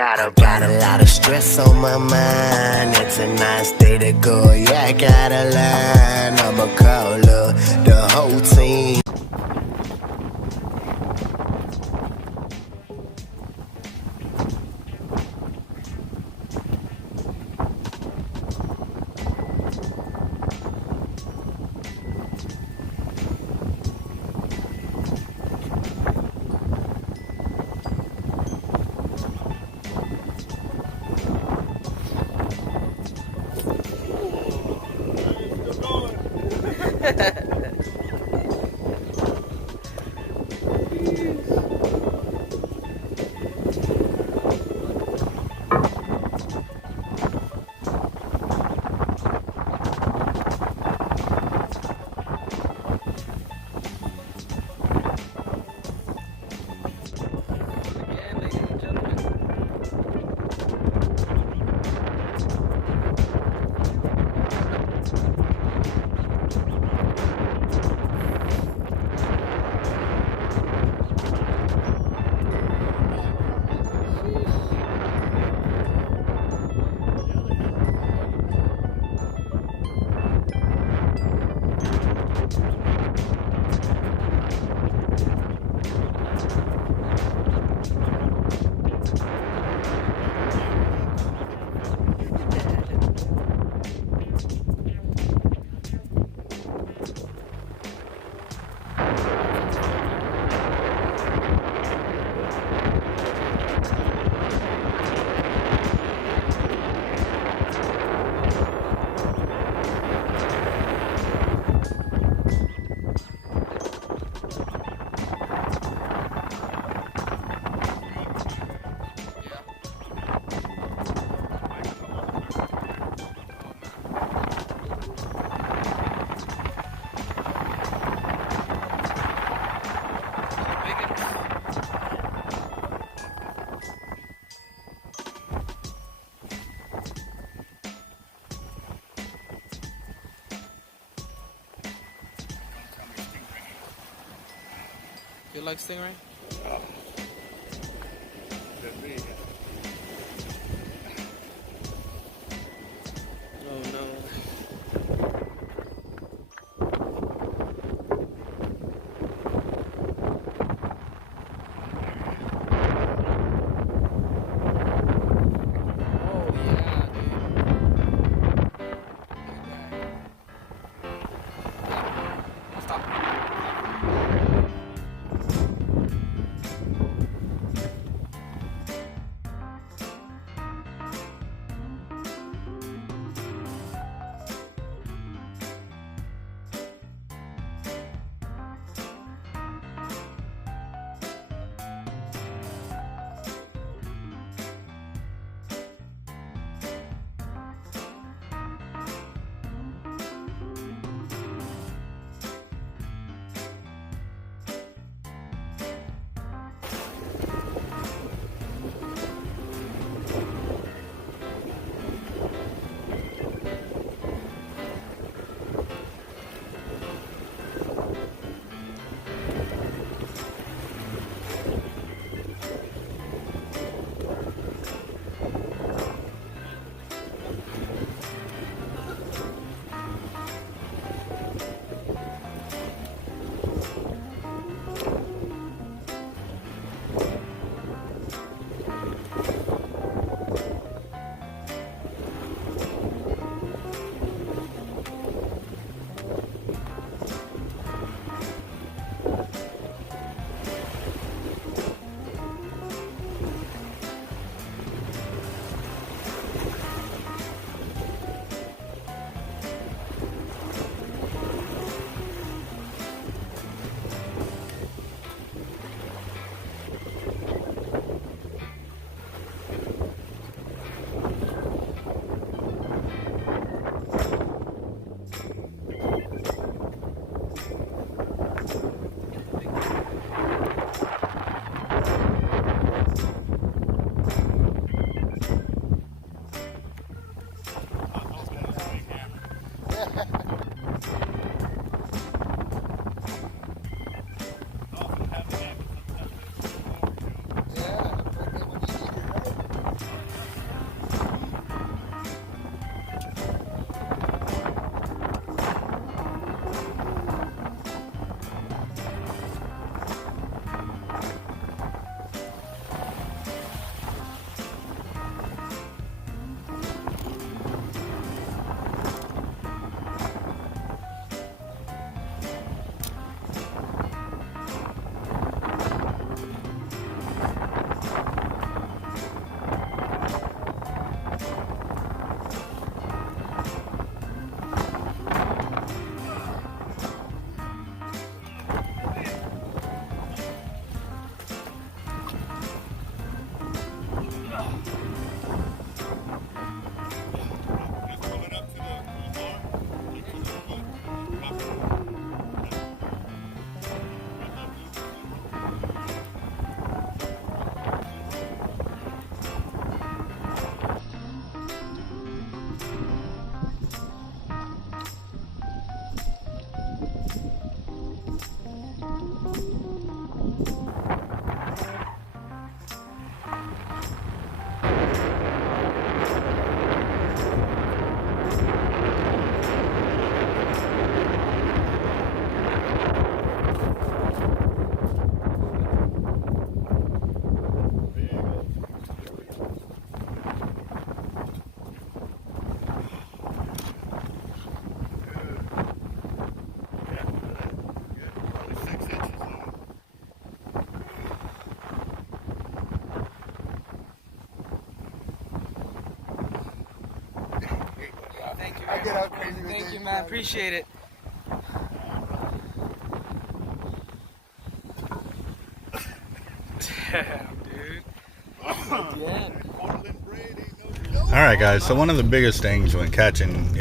got a lot of stress on my mind. It's a nice day to go. Yeah, I got a line. I'ma call up the whole team. You like stingray? Oh no. very get much, all crazy man. with Thank it. you, man. Appreciate it. Damn, dude. Again. Alright guys, so one of the biggest things when catching,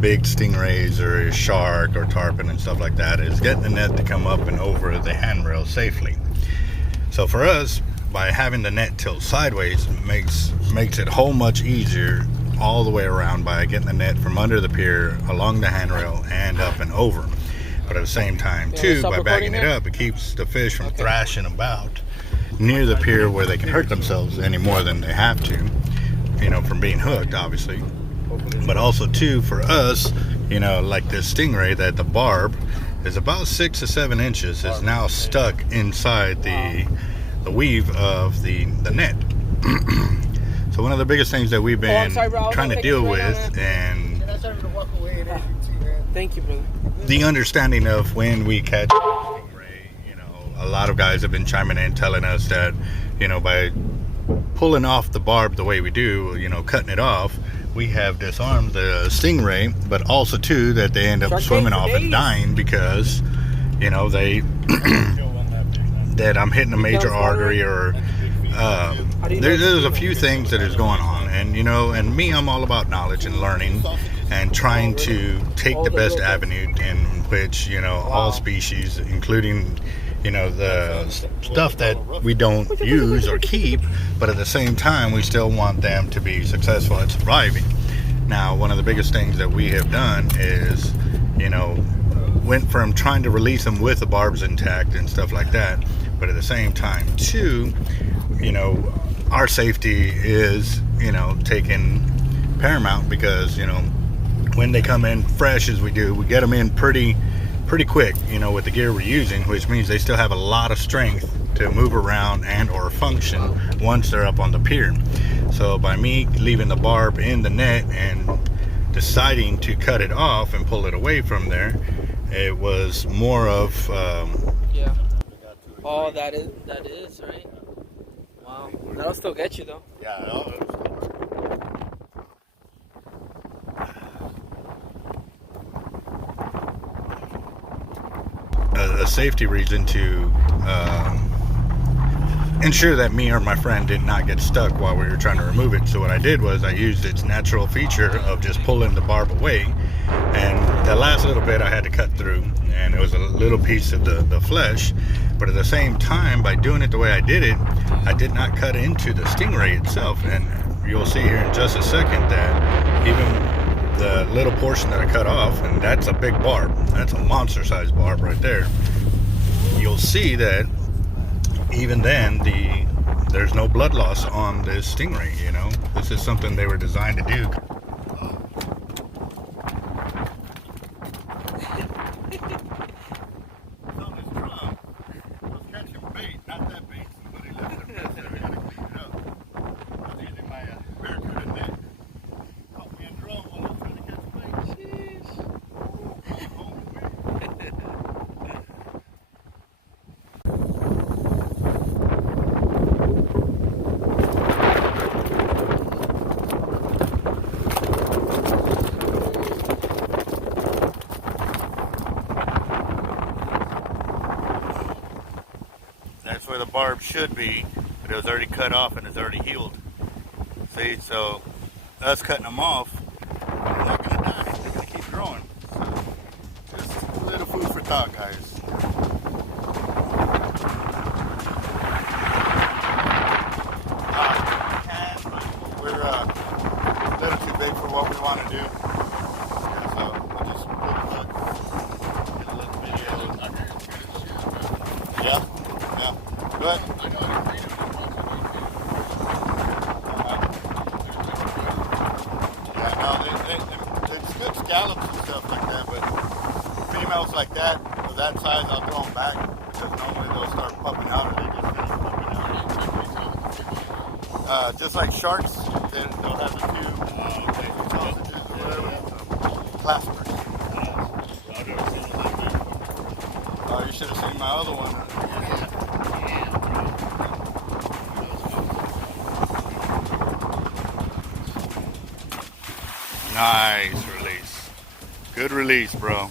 big stingrays or a shark or tarpon and stuff like that is getting the net to come up and over the handrail safely. So for us, by having the net tilt sideways makes it whole much easier all the way around by getting the net from under the pier, along the handrail, and up and over. But at the same time too, by backing it up, it keeps the fish from thrashing about near the pier where they can hurt themselves any more than they have to, from being hooked, obviously. But also too, for us, like this stingray, that the barb is about 6 to 7 inches, is now stuck inside the weave of the net. So one of the biggest things that we've been trying to deal with, and Thank you, brother. the understanding of when we catch stingray, a lot of guys have been chiming in telling us that, by pulling off the barb the way we do, cutting it off, we have disarmed the stingray, but also too that they end up swimming off and dying because, they that I'm hitting a major artery, or there's a few things that is going on, and and me, I'm all about knowledge and learning and trying to take the best avenue in which all species, including the stuff that we don't use or keep, but at the same time we still want them to be successful at surviving. Now, one of the biggest things that we have done is went from trying to release them with the barbs intact and stuff like that, but at the same time too, our safety is taken paramount, because when they come in fresh as we do, we get them in pretty quick, with the gear we're using, which means they still have a lot of strength to move around and or function once they're up on the pier. So by me leaving the barb in the net and deciding to cut it off and pull it away from there, it was more of yeah. Oh, that is right. Wow, that'll still get you though. yeah, a safety reason to ensure that me or my friend did not get stuck while we were trying to remove it. So what I did was I used its natural feature of just pulling the barb away, and the last little bit I had to cut through, and it was a little piece of the flesh. But at the same time, by doing it the way I did it, I did not cut into the stingray itself. And you'll see here in just a second that even the little portion that I cut off, and that's a big barb, that's a monster sized barb right there, you'll see that even then there's no blood loss on this stingray. This is something they were designed to do. That's where the barb should be, but it was already cut off and it's already healed. See, so us cutting them off, they're not going to die, they're going to keep growing. So just a little food for thought, guys. We're a little too big for what we want to do. Yeah, so we'll just put a little video. Yeah. But yeah, no, it's good scallops and stuff like that, but females like that, of that size, I'll throw them back, because normally they'll start pupping out, or they just finish pupping out. Just like sharks, they'll have a few sausages or whatever, claspers. Oh, you should have seen my other one. Nice release. Good release, bro.